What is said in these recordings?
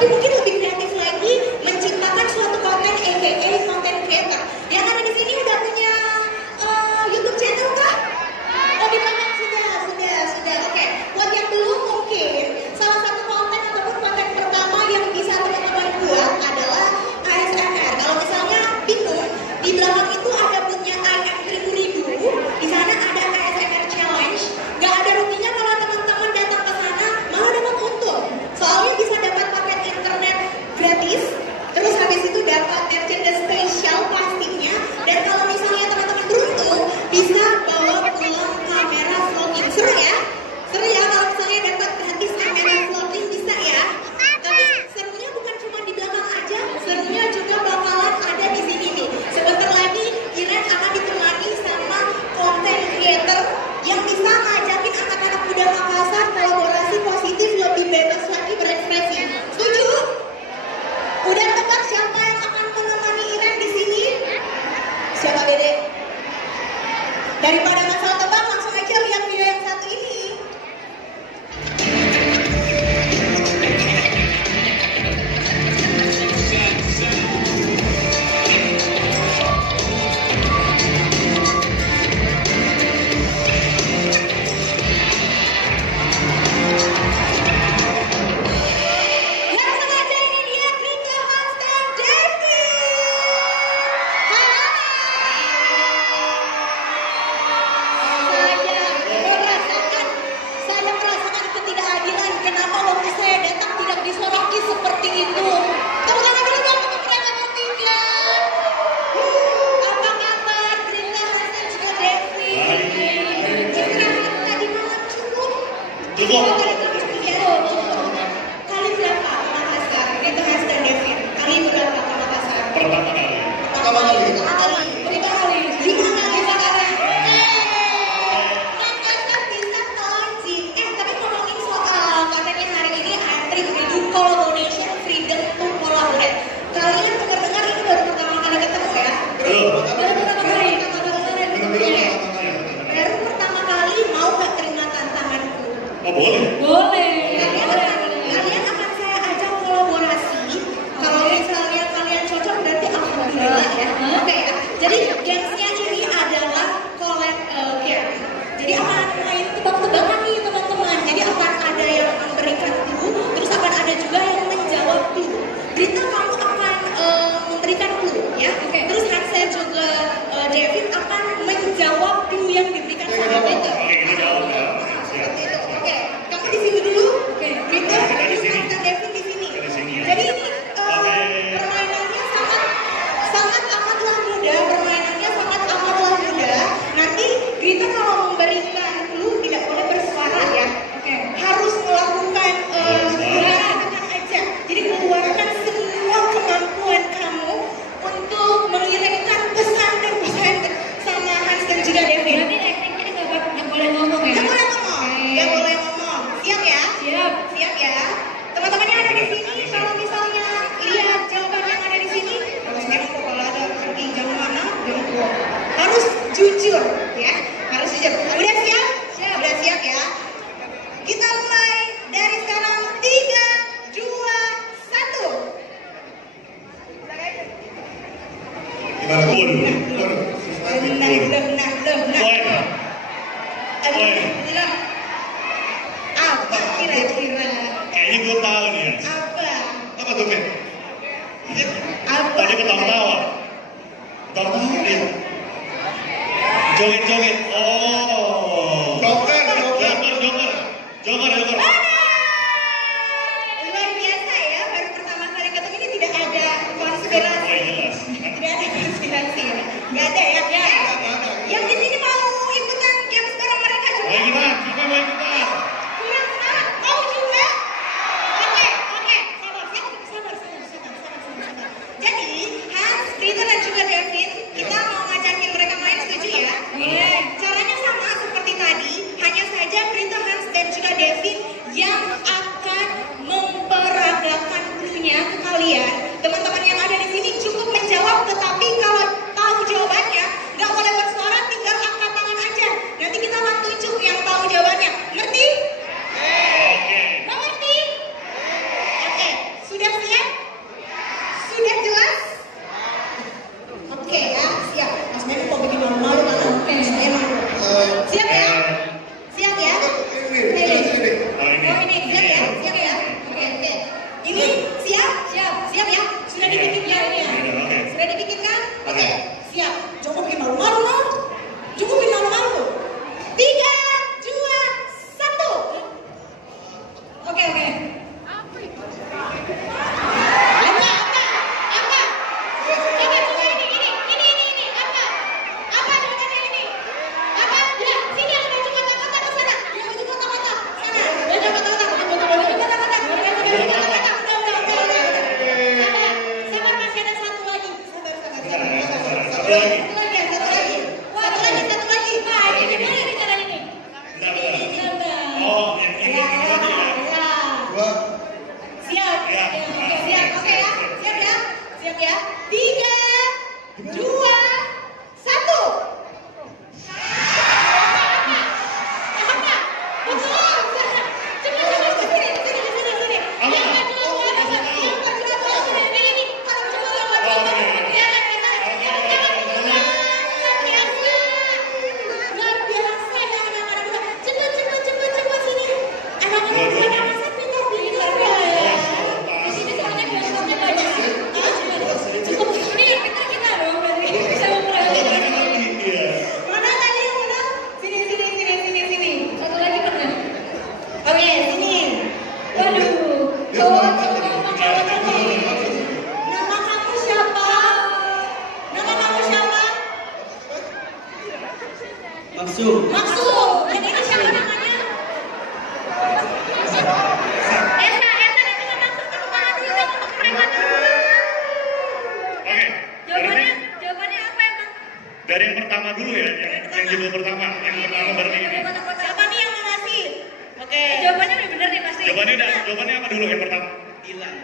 tapi mungkin lebih kreatif lagi menciptakan suatu konten aka konten creator. Yang ada di sini udah punya YouTube channel kah? Oh, di belakang sudah. Oke. Buat yang belum mungkin salah satu konten ataupun konten pertama yang bisa teman-teman buat adalah ASMR. Kalau misalnya bingung, di belakang itu ada punya I am Tribunidu. Di sana ada ASMR challenge. Gak ada ruginya kalau teman-teman datang ke sana, malah dapat untung. Soalnya bisa dapat paket internet gratis. Terus habis itu dapat merchandise spesial pastinya. Dan kalau misalnya teman-teman beruntung, bisa bawa pulang kamera vlogging. Seru ya? Seru ya kalau misalnya dapat gratis kamera vlogging, bisa ya? Tapi serunya bukan cuma di belakang aja, serunya juga bakalan ada di sini nih. Sebentar lagi Iren akan ditemani sama content creator yang bisa ngajakin anak-anak muda Makassar kolaborasi positif lebih bebas lagi berekspresi. Setuju? Udah tebak siapa yang akan menemani Iren di sini? Siapa Dede? Daripada nggak salah tebak, langsung aja lihat video yang satu ini. Langsung aja ini dia Grita Hans dan Devi. Saya merasakan ketidakadilan. Kenapa waktu saya datang tidak disoroki seperti itu? Tepuk tangan dulu dong untuk mereka bertiga. Apa kabar Grita Hans dan juga Devi? Istirahat tadi malam cukup? Cukup. Kali berapa ke Makassar? Grita Hans dan Devi. Kali berapa ke Makassar? Pertama kali. Pertama kali. Gimana sekarang? Kan bisa launching. Tapi ngomongin soal katanya hari ini antri menuju collaboration freedom to collaborate. Kalian dengar ini baru pertama kali ketemu ya? Belum. Baru pertama kali ketemu ya? Baru pertama kali mau gak terima tantanganku? Oh boleh. Kalian akan saya ajak kolaborasi. Kalau misalnya kalian cocok berarti alhamdulillah ya. Oke ya. Jadi gangsnya ini adalah collab game. Jadi akan main tebak-tebakan nih teman-teman. Jadi akan ada yang memberikan clue, terus akan ada juga yang menjawab clue. Grita kamu akan memberikan clue ya. Terus Hansa juga Devin akan menjawab clue yang diberikan sama Grita. Oke, kita jawab ya. Siap. Seperti itu. Oke, kamu di sini dulu. Grita, Kita di sini. Hansa, Devin di sini. Kita di sini. Jadi ini permainannya sangat amatlah mudah. Nanti Grita kalau memberikan clue tidak boleh bersuara ya. Harus melakukan gerakan aja. Jadi keluarkan semua kemampuan kamu untuk mengirimkan pesan dan pesan sama Hans dan juga Devin. Yang boleh ngomong. Siap ya? Siap ya. Teman-teman yang ada di sini, kalau misalnya lihat jawaban yang ada di sini, harus nengok kalau ada pergi jam mana, jemput. Harus jujur ya, harus jujur. Udah siap? Udah siap ya? Kita mulai dari sekarang 3, 2, 1. Gimana pun? Apa kira-kira? Kayaknya gue tahu nih ya. Apa tuh Ben? Tadi ketawa-tawa. Ketawa-tawa dia. Joget-joget. Oh. Joker. Luar biasa ya, baru pertama kali ketemu ini tidak ada konspirasi. Oh, jelas. Tidak ada konspirasi ya. Nggak ada ya? Yang di sini mau ikutan games bareng mereka juga? Mau ikutan? Siapa mau ikutan? Kurang semangat? Mau juga? Oke. Sabar. Jadi, Hans, Grita dan juga Devin, kita mau ngajakin mereka main, setuju ya? Caranya sama seperti tadi, hanya saja Grita, Hans, dan juga Devin yang Oke. Apa? Coba ini. Apa jawabannya ini? Apa? Ya, sini yang baju kotak-kotak ke sana. Yang baju kotak-kotak. Sana. Baju kotak-kotak. Udah. Sabar, masih ada satu lagi. Sabar. Satu lagi. Satu lagi. Nah, ini gimana nih cara ini? Oh, ini Ya. Siap. Ya. Oke, siap. Oke ya. Siap ya. 3, 2, 1. Apa? Betul. Coba sini. Apa? Yang maju ini. Kalau coba luar biasa ya anak-anak muda. Coba sini. Anak-anak muda masa pintar-pintar ya. Di sini soalnya bioskopnya banyak. Cukup ini yang kita dong berarti bisa memperhatikan. Mana tadi yang menang? Sini. Satu lagi pernah. Oke, sini. Waduh. Coba. Nama kamu siapa? Maksud. Yang ini siapa namanya? Esa dan juga Maksud. Kamu mana dulu dong untuk mereka dulu. Oke. Jawabannya apa emang? Dari yang pertama dulu ya, yang judul pertama. Yang pertama berarti ini. Siapa nih yang ngasih? Oke. Jawabannya udah bener nih pasti. Jawabannya apa dulu yang pertama? Hilang.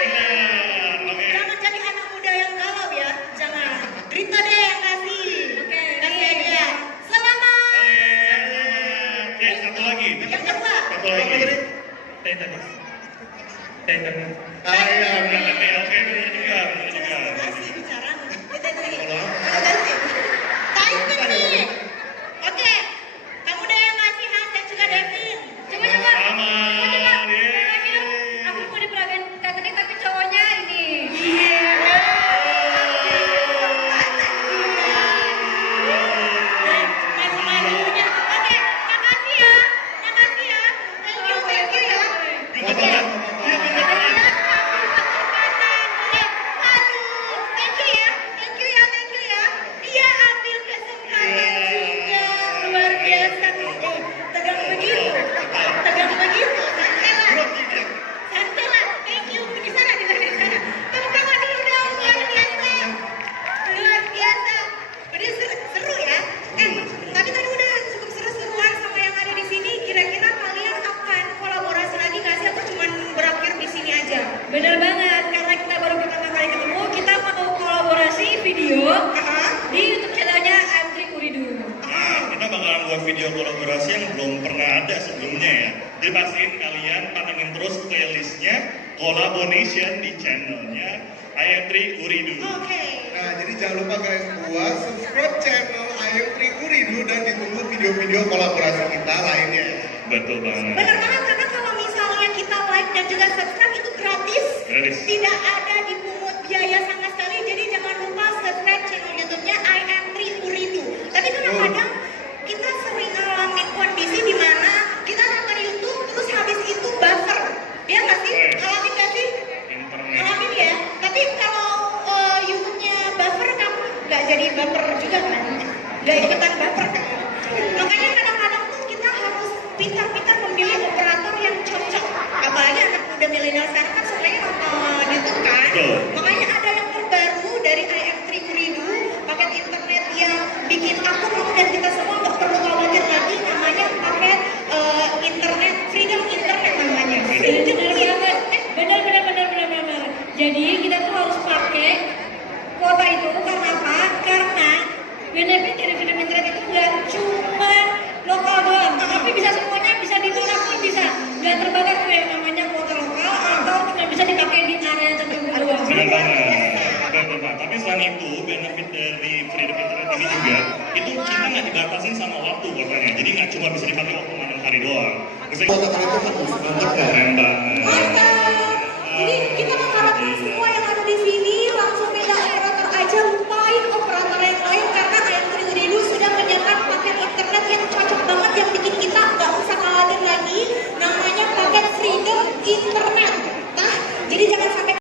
Benar. Oke. Jangan jadi anak muda yang galau ya. Jangan. Rita deh yang kasih. Oke. Kasih aja. Selamat. Oke, satu lagi. Yang kedua. Satu lagi. Tetanus. Oke, benar juga. Kasih bicara. Titan nih. Oke. Kamu deh yang ngasih Hans dan juga Devin. Coba. Sama. Aku mau diperagain Titanic tapi cowoknya ini. Malu-malunya. Oke, makasih ya. Thank you ya. Kita banget. Dia benar. Thank you ya. Dia ambil kesempatan juga. Luar biasa. Tegang begitu. Santai lah. Thank you. Di sana. Tepuk tangan dulu dong. Luar biasa. Udah seru ya. Tapi tadi udah cukup seru-seruan sama yang ada di sini. Kira-kira kalian akan kolaborasi lagi nggak sih atau cuma berakhir di sini aja? Bener banget. Karena kita baru pertama kali ketemu, kita mau kolaborasi video di YouTube channelnya I'm3 Uridu. Kita bakalan buat video kolaborasi yang belum pernah ada sebelumnya ya. Jadi pastiin kalian pantengin terus playlistnya Collaboration di channelnya IM3 Uridu. Oke. Nah, jadi jangan lupa kalian semua subscribe channel IM3 Uridu dan ditunggu video-video kolaborasi kita lainnya. Betul banget. Bener banget, karena kalau misalnya kita like dan juga subscribe itu gratis. Tidak ada dipungut biaya sama sekali. Jadi jangan lupa subscribe channel YouTube-nya IM3 Uridu. Tapi kadang-kadang kita sering ngalamin kondisi di mana kita nonton YouTube terus habis itu buffer. Ya nggak sih? Ngalamin nggak sih? Internet. Ngalamin ya. Tapi kalau YouTube-nya buffer, kamu nggak jadi buffer juga kan? Nggak ikutan buffer kan? Makanya kadang-kadang tuh kita harus pintar-pintar memilih operator yang cocok. Apalagi anak muda milenial sekarang kan sukanya nonton YouTube kan? Betul. Makanya ada yang terbaru dari IM3 Uridu, paket internet yang bikin aku, kamu dan kita semua nggak perlu khawatir lagi, namanya paket internet, freedom internet namanya. Freedom internet. Benar. Jadi kita tuh harus pakai kuota itu karena apa? Karena benefit dari freedom internet itu nggak cuma lokal doang, tapi bisa semuanya, bisa di mana pun bisa. Nggak terbatas tuh yang namanya kuota lokal atau cuma bisa dipakai di area tertentu doang. Benar banget. Tapi selain itu, benefit dari freedom internet ini juga, itu kita nggak dibatasin sama waktu kuotanya. Jadi nggak cuma bisa dipakai waktu malam hari doang. Misalnya Kota itu kan mantap kan? keren banget. Mantap. Jadi kita mengharapkan semua yang ada